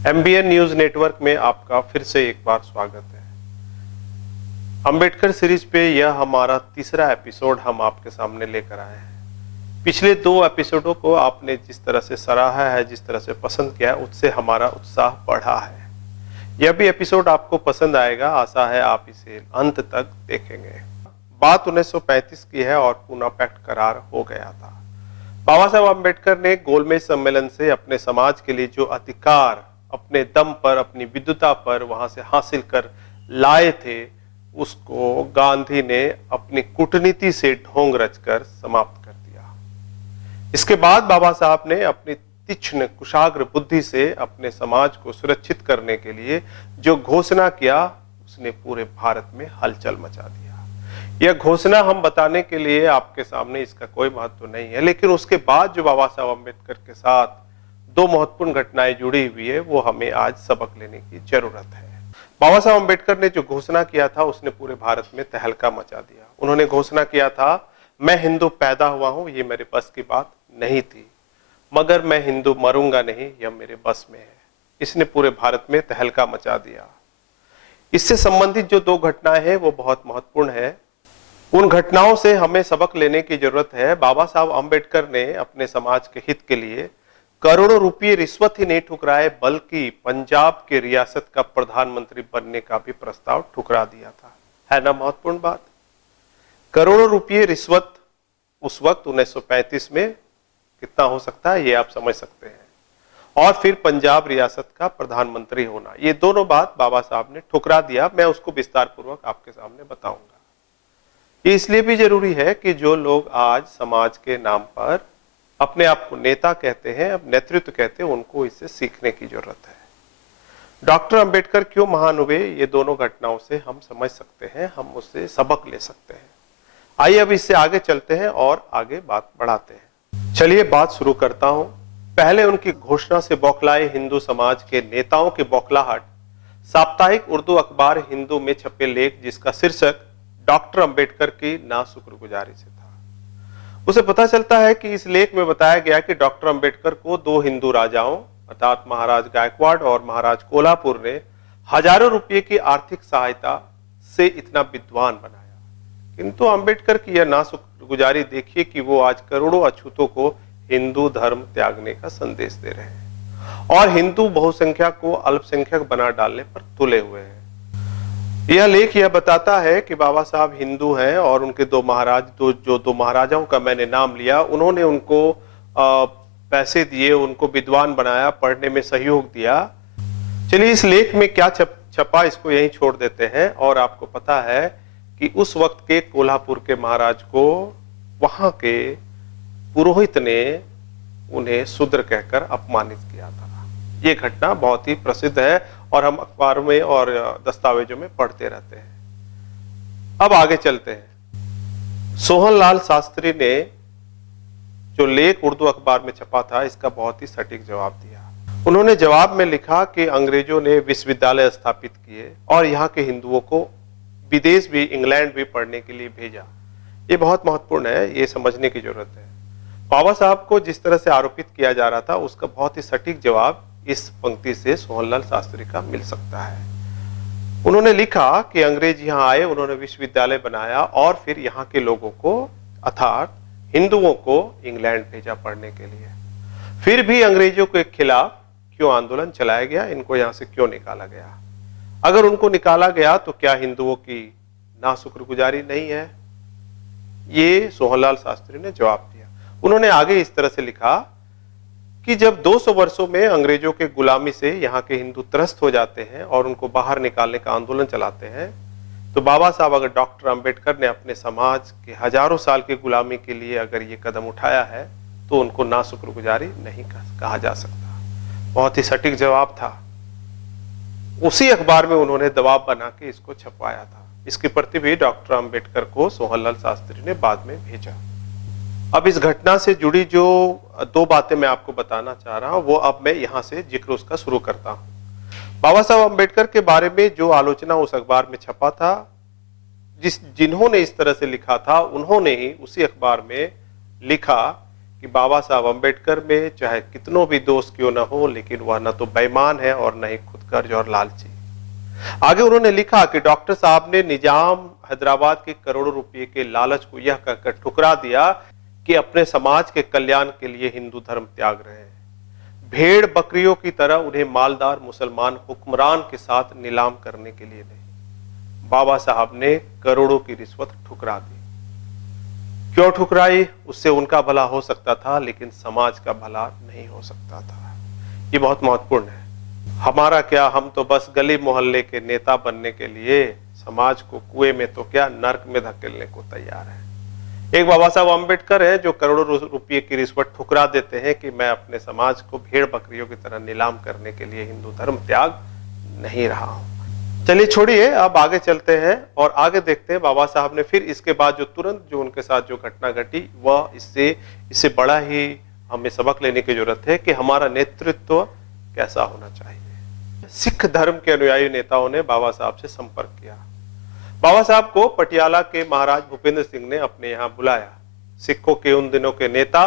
MBN news network में आपका फिर से एक बार स्वागत है। अंबेडकर सीरीज पे यह हमारा तीसरा एपिसोड हम आपके सामने लेकर आए हैं। पिछले 2 एपिसोडों को आपने जिस तरह से सराहा है, जिस तरह से पसंद किया है, उससे हमारा उत्साह बढ़ा है। यह भी एपिसोड आपको पसंद आएगा, आशा है आप इसे अंत तक देखेंगे। बात 1935 की है और पूना पैक्ट करार हो गया था। बाबा साहब अम्बेडकर ने गोलमेज सम्मेलन से अपने समाज के लिए जो अधिकार अपने दम पर, अपनी विद्वता पर वहां से हासिल कर लाए थे, उसको गांधी ने अपनी कूटनीति से ढोंग रचकर समाप्त कर दिया। इसके बाद बाबा साहब ने अपनी तीक्ष्ण कुशाग्र बुद्धि से अपने समाज को सुरक्षित करने के लिए जो घोषणा किया, उसने पूरे भारत में हलचल मचा दिया। यह घोषणा हम बताने के लिए आपके सामने इसका कोई महत्व नहीं है, लेकिन उसके बाद जो बाबा साहब अम्बेडकर के साथ 2 महत्वपूर्ण घटनाएं जुड़ी हुई है, वो हमें आज सबक लेने की जरूरत है। बाबा साहब अम्बेडकर ने जो घोषणा किया था, उसने पूरे भारत में तहलका मचा दिया। उन्होंने घोषणा किया था, मैं हिंदू पैदा हुआ हूं, ये मेरे बस की बात नहीं थी, मगर मैं हिंदू मरूंगा नहीं, यह मेरे बस में है। इसने पूरे भारत में तहलका मचा दिया। इससे संबंधित जो 2 घटनाएं हैं, वो बहुत महत्वपूर्ण है। उन घटनाओं से हमें सबक लेने की जरूरत है। बाबा साहब अम्बेडकर ने अपने समाज के हित के लिए करोड़ों रुपये रिश्वत ही नहीं ठुकराए, बल्कि पंजाब के रियासत का प्रधानमंत्री बनने का भी प्रस्ताव ठुकरा दिया था। है ना महत्वपूर्ण बात? करोड़ों रुपये रिश्वत उस वक्त 1935 में कितना हो सकता है, ये आप समझ सकते हैं। और फिर पंजाब रियासत का प्रधानमंत्री होना, ये दोनों बात बाबा साहब ने ठुकरा दिया। मैं उसको विस्तार पूर्वक आपके सामने बताऊंगा। ये इसलिए भी जरूरी है कि जो लोग आज समाज के नाम पर अपने आप को नेता कहते हैं, अब नेतृत्व कहते हैं, उनको इससे सीखने की जरूरत है। डॉक्टर अंबेडकर क्यों महान हुए, ये दोनों घटनाओं से हम समझ सकते हैं, हम उससे सबक ले सकते हैं। आइए अब इससे आगे चलते हैं और आगे बात बढ़ाते हैं। चलिए बात शुरू करता हूं। पहले उनकी घोषणा से बौखलाए हिंदू समाज के नेताओं की बौखलाहट साप्ताहिक उर्दू अखबार हिंदू में छपे लेख, जिसका शीर्षक डॉक्टर अंबेडकर की नाशुक्रगुजारी से था। उसे पता चलता है कि इस लेख में बताया गया कि डॉक्टर अंबेडकर को 2 हिंदू राजाओं अर्थात महाराज गायकवाड़ और महाराज कोल्हापुर ने हजारों रुपये की आर्थिक सहायता से इतना विद्वान बनाया। किंतु अंबेडकर की यह नाशुक्रगुजारी देखिए कि वो आज करोड़ों अछूतों को हिंदू धर्म त्यागने का संदेश दे रहे हैं और हिंदू बहुसंख्या को अल्पसंख्यक बना डालने पर तुले हुए हैं। यह लेख यह बताता है कि बाबा साहब हिंदू हैं और उनके 2 महाराज, जो 2 महाराजाओं का मैंने नाम लिया, उन्होंने उनको पैसे दिए, उनको विद्वान बनाया, पढ़ने में सहयोग दिया। चलिए इस लेख में क्या छपा, इसको यहीं छोड़ देते हैं। और आपको पता है कि उस वक्त के कोल्हापुर के महाराज को वहां के पुरोहित ने उन्हें शूद्र कहकर अपमानित किया था। ये घटना बहुत ही प्रसिद्ध है और हम अखबारों में और दस्तावेजों में पढ़ते रहते हैं। अब आगे चलते हैं। सोहनलाल शास्त्री ने जो लेख उर्दू अखबार में छपा था, इसका बहुत ही सटीक जवाब दिया। उन्होंने जवाब में लिखा कि अंग्रेजों ने विश्वविद्यालय स्थापित किए और यहाँ के हिंदुओं को विदेश भी, इंग्लैंड भी पढ़ने के लिए भेजा। ये बहुत महत्वपूर्ण है, ये समझने की जरूरत है। बाबा साहब को जिस तरह से आरोपित किया जा रहा था, उसका बहुत ही सटीक जवाब इस पंक्ति से सोहनलाल शास्त्री का मिल सकता है। उन्होंने लिखा कि अंग्रेज यहाँ आए, उन्होंने विश्वविद्यालय बनाया और फिर यहाँ के लोगों को अर्थात हिंदुओं को इंग्लैंड भेजा पढ़ने के लिए। फिर भी अंग्रेजों के खिलाफ क्यों आंदोलन चलाया गया, इनको यहाँ से क्यों निकाला गया? अगर उनको निकाला गया तो क्या हिंदुओं की नाशुक्रगुजारी नहीं है? ये सोहनलाल शास्त्री ने जवाब दिया। उन्होंने आगे इस तरह से लिखा कि जब 200 वर्षों में अंग्रेजों के गुलामी से यहाँ के हिंदू त्रस्त हो जाते हैं और उनको बाहर निकालने का आंदोलन चलाते हैं, तो बाबा साहब अगर डॉक्टर अंबेडकर ने अपने समाज के हजारों साल की गुलामी के लिए अगर ये कदम उठाया है, तो उनको नाशुक्रगुजारी नहीं कहा जा सकता। बहुत ही सटीक जवाब था। उसी अखबार में उन्होंने दबाव बना के इसको छपवाया था। इसकी प्रति भी डॉक्टर अंबेडकर को सोहनलाल शास्त्री ने बाद में भेजा। अब इस घटना से जुड़ी जो 2 बातें मैं आपको बताना चाह रहा हूं, वो अब मैं यहां से जिक्र उसका शुरू करता हूं। बाबा साहब अम्बेडकर के बारे में जो आलोचना उस अखबार में छपा था, जिन्होंने इस तरह से लिखा था, उन्होंने ही उसी अखबार में लिखा कि बाबा साहब अम्बेडकर में चाहे कितनों भी दोष क्यों ना हो, लेकिन वह न तो बेईमान है और न ही खुदगर्ज और लालची। आगे उन्होंने लिखा कि डॉक्टर साहब ने निजाम हैदराबाद के करोड़ों रुपए के लालच को यह कहकर ठुकरा दिया कि अपने समाज के कल्याण के लिए हिंदू धर्म त्याग रहे हैं। भेड़ बकरियों की तरह उन्हें मालदार मुसलमान हुक्मरान के साथ नीलाम करने के लिए नहीं। बाबा साहब ने करोड़ों की रिश्वत ठुकरा दी। क्यों ठुकराई? उससे उनका भला हो सकता था, लेकिन समाज का भला नहीं हो सकता था। ये बहुत महत्वपूर्ण है। हमारा क्या, हम तो बस गली मोहल्ले के नेता बनने के लिए समाज को कुएं में तो क्या नर्क में धकेलने को तैयार है। एक बाबा साहब अम्बेडकर है जो करोड़ों रुपये की रिश्वत ठुकरा देते हैं कि मैं अपने समाज को भेड़ बकरियों की तरह नीलाम करने के लिए हिंदू धर्म त्याग नहीं रहा हूं। चलिए छोड़िए, अब आगे चलते हैं और आगे देखते हैं बाबा साहब ने फिर इसके बाद जो तुरंत जो उनके साथ जो घटना घटी, वह इससे बड़ा ही हमें सबक लेने की जरूरत है कि हमारा नेतृत्व कैसा होना चाहिए। सिख धर्म के अनुयायी नेताओं ने बाबा साहब से संपर्क किया। बाबा साहब को पटियाला के महाराज भूपेंद्र सिंह ने अपने यहां बुलाया। सिखों के उन दिनों के नेता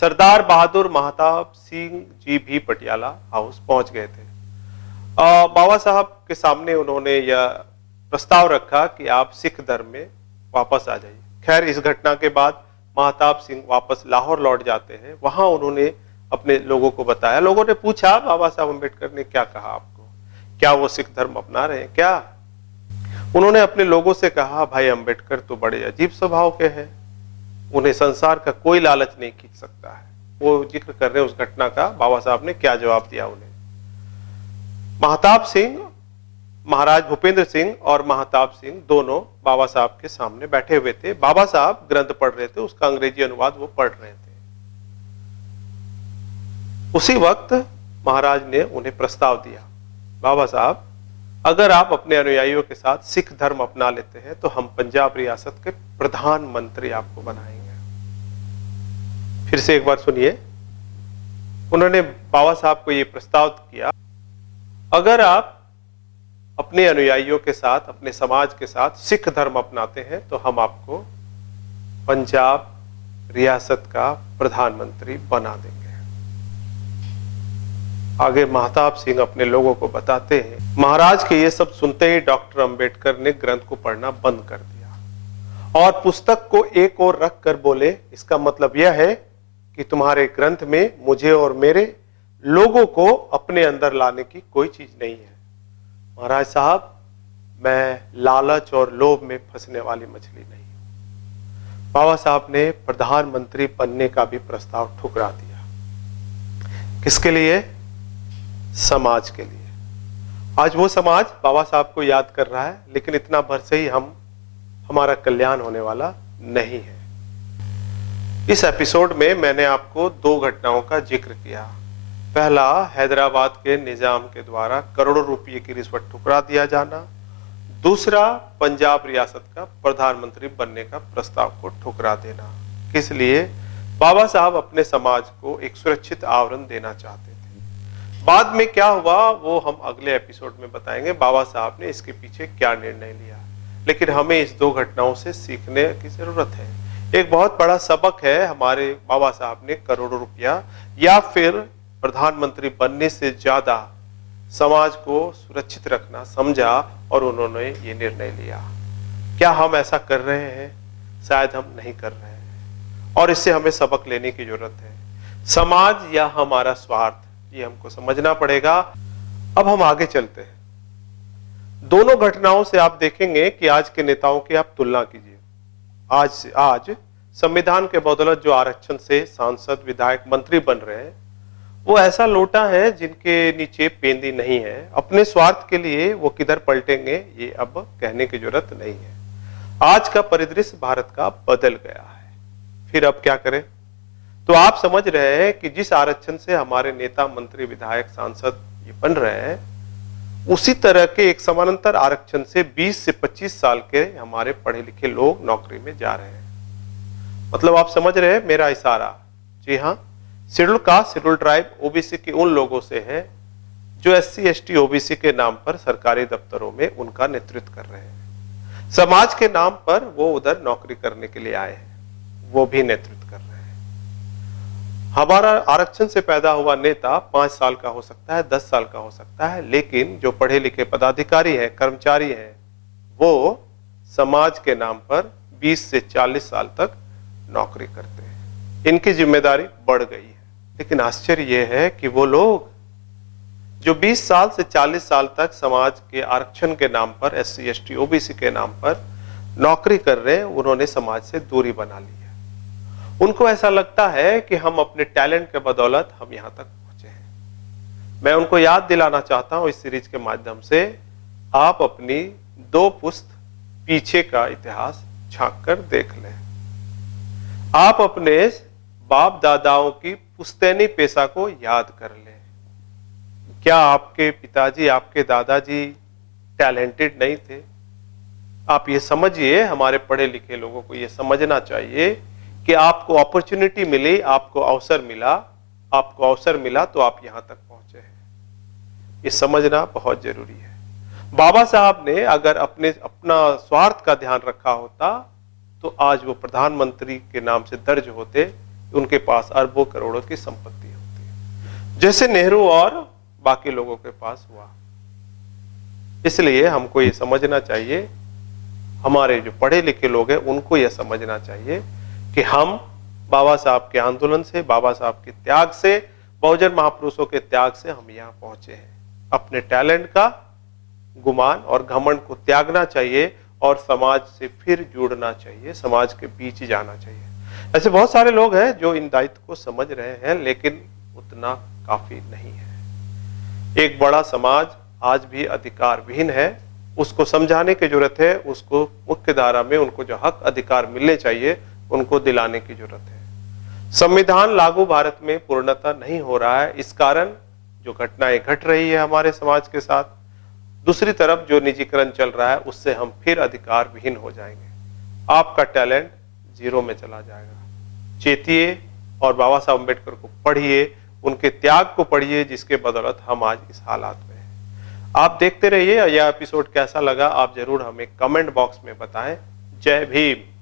सरदार बहादुर महताब सिंह जी भी पटियाला हाउस पहुंच गए थे। बाबा साहब के सामने उन्होंने यह प्रस्ताव रखा कि आप सिख धर्म में वापस आ जाइए। खैर, इस घटना के बाद महताब सिंह वापस लाहौर लौट जाते हैं। वहां उन्होंने अपने लोगों को बताया। लोगों ने पूछा बाबा साहब अम्बेडकर ने क्या कहा आपको, क्या वो सिख धर्म अपना रहे हैं क्या? उन्होंने अपने लोगों से कहा, भाई अम्बेडकर तो बड़े अजीब स्वभाव के हैं, उन्हें संसार का कोई लालच नहीं खींच सकता है। वो जिक्र कर रहे हैं उस घटना का। बाबा साहब ने क्या जवाब दिया उन्हें। महताब सिंह, महाराज भूपेंद्र सिंह और महताब सिंह दोनों बाबा साहब के सामने बैठे हुए थे। बाबा साहब ग्रंथ पढ़ रहे थे, उसका अंग्रेजी अनुवाद वो पढ़ रहे थे। उसी वक्त महाराज ने उन्हें प्रस्ताव दिया, बाबा साहब अगर आप अपने अनुयायियों के साथ सिख धर्म अपना लेते हैं तो हम पंजाब रियासत के प्रधानमंत्री आपको बनाएंगे। फिर से एक बार सुनिए, उन्होंने बाबा साहब को यह प्रस्ताव किया, अगर आप अपने अनुयायियों के साथ, अपने समाज के साथ सिख धर्म अपनाते हैं तो हम आपको पंजाब रियासत का प्रधानमंत्री बना देंगे। आगे महताब सिंह अपने लोगों को बताते हैं, महाराज के ये सब सुनते ही डॉक्टर अंबेडकर ने ग्रंथ को पढ़ना बंद कर दिया और पुस्तक को एक ओर रख कर बोले, इसका मतलब यह है कि तुम्हारे ग्रंथ में मुझे और मेरे लोगों को अपने अंदर लाने की कोई चीज नहीं है। महाराज साहब, मैं लालच और लोभ में फंसने वाली मछली नहीं हूं। बाबा साहब ने प्रधानमंत्री बनने का भी प्रस्ताव ठुकरा दिया। किसके लिए? समाज के लिए। आज वो समाज बाबा साहब को याद कर रहा है, लेकिन इतना भर से ही हमारा कल्याण होने वाला नहीं है। इस एपिसोड में मैंने आपको दो घटनाओं का जिक्र किया। पहला, हैदराबाद के निजाम के द्वारा करोड़ों रुपए की रिश्वत ठुकरा दिया जाना। दूसरा, पंजाब रियासत का प्रधानमंत्री बनने का प्रस्ताव को ठुकरा देना। किस लिए? बाबा साहब अपने समाज को एक सुरक्षित आवरण देना चाहते थे। बाद में क्या हुआ वो हम अगले एपिसोड में बताएंगे, बाबा साहब ने इसके पीछे क्या निर्णय लिया। लेकिन हमें इस दो घटनाओं से सीखने की जरूरत है। एक बहुत बड़ा सबक है, हमारे बाबा साहब ने करोड़ों रुपया या फिर प्रधानमंत्री बनने से ज्यादा समाज को सुरक्षित रखना समझा और उन्होंने ये निर्णय लिया। क्या हम ऐसा कर रहे हैं? शायद हम नहीं कर रहे हैं और इससे हमें सबक लेने की जरूरत है। समाज या हमारा स्वार्थ, ये हमको समझना पड़ेगा। अब हम आगे चलते हैं। दोनों घटनाओं से आप देखेंगे कि आज के नेताओं की आप तुलना कीजिए। आज संविधान के बदौलत जो आरक्षण से सांसद, विधायक, मंत्री बन रहे हैं, वो ऐसा लोटा है जिनके नीचे पेंदी नहीं है। अपने स्वार्थ के लिए वो किधर पलटेंगे ये अब कहने की जरूरत नहीं है। आज का परिदृश्य भारत का बदल गया है। फिर अब क्या करें? तो आप समझ रहे हैं कि जिस आरक्षण से हमारे नेता, मंत्री, विधायक, सांसद ये बन रहे हैं, उसी तरह के एक समानांतर आरक्षण से 20 से 25 साल के हमारे पढ़े लिखे लोग नौकरी में जा रहे हैं। मतलब आप समझ रहे हैं मेरा इशारा? जी हाँ, schedule caste, schedule tribe, OBC के उन लोगों से है जो SC, ST, OBC के नाम पर सरकारी दफ्तरों में उनका नेतृत्व कर रहे हैं। समाज के नाम पर वो उधर नौकरी करने के लिए आए हैं, वो भी नेतृत्व कर रहे हैं। हमारा आरक्षण से पैदा हुआ नेता 5 साल का हो सकता है, 10 साल का हो सकता है, लेकिन जो पढ़े लिखे पदाधिकारी हैं, कर्मचारी हैं, वो समाज के नाम पर 20 से 40 साल तक नौकरी करते हैं। इनकी जिम्मेदारी बढ़ गई है। लेकिन आश्चर्य यह है कि वो लोग जो 20 साल से 40 साल तक समाज के आरक्षण के नाम पर, SC, ST, OBC के नाम पर नौकरी कर रहे हैं, उन्होंने समाज से दूरी बना ली है। उनको ऐसा लगता है कि हम अपने टैलेंट के बदौलत हम यहां तक पहुंचे हैं। मैं उनको याद दिलाना चाहता हूं इस सीरीज के माध्यम से, आप अपनी 2 पुश्त पीछे का इतिहास झांक कर देख लें। आप अपने बाप दादाओं की पुश्तैनी पेशा को याद कर लें। क्या आपके पिताजी, आपके दादाजी टैलेंटेड नहीं थे? आप ये समझिए, हमारे पढ़े लिखे लोगों को ये समझना चाहिए कि आपको अपॉर्चुनिटी मिली, आपको अवसर मिला तो आप यहां तक पहुंचे हैं। ये समझना बहुत जरूरी है। बाबा साहब ने अगर अपना स्वार्थ का ध्यान रखा होता तो आज वो प्रधानमंत्री के नाम से दर्ज होते, उनके पास अरबों करोड़ों की संपत्ति होती, जैसे नेहरू और बाकी लोगों के पास हुआ। इसलिए हमको ये समझना चाहिए, हमारे जो पढ़े लिखे लोग हैं उनको यह समझना चाहिए कि हम बाबा साहब के आंदोलन से, बाबा साहब के त्याग से, बहुजन महापुरुषों के त्याग से हम यहाँ पहुंचे हैं। अपने टैलेंट का गुमान और घमंड को त्यागना चाहिए और समाज से फिर जुड़ना चाहिए, समाज के बीच जाना चाहिए। ऐसे बहुत सारे लोग हैं जो इन दायित्व को समझ रहे हैं, लेकिन उतना काफी नहीं है। एक बड़ा समाज आज भी अधिकार विहीन है, उसको समझाने की जरूरत है, उसको मुख्य धारा में उनको जो हक अधिकार मिलने चाहिए उनको दिलाने की जरूरत है। संविधान लागू भारत में पूर्णतः नहीं हो रहा है, इस कारण जो घटनाएं घट रही है हमारे समाज के साथ, दूसरी तरफ जो निजीकरण चल रहा है, उससे हम फिर अधिकार विहीन हो जाएंगे। आपका टैलेंट जीरो में चला जाएगा। चेतिए और बाबा साहब अम्बेडकर को पढ़िए, उनके त्याग को पढ़िए, जिसके बदौलत हम आज इस हालात में हैं। आप देखते रहिए। यह एपिसोड कैसा लगा आप जरूर हमें कमेंट बॉक्स में बताएं। जय भीम।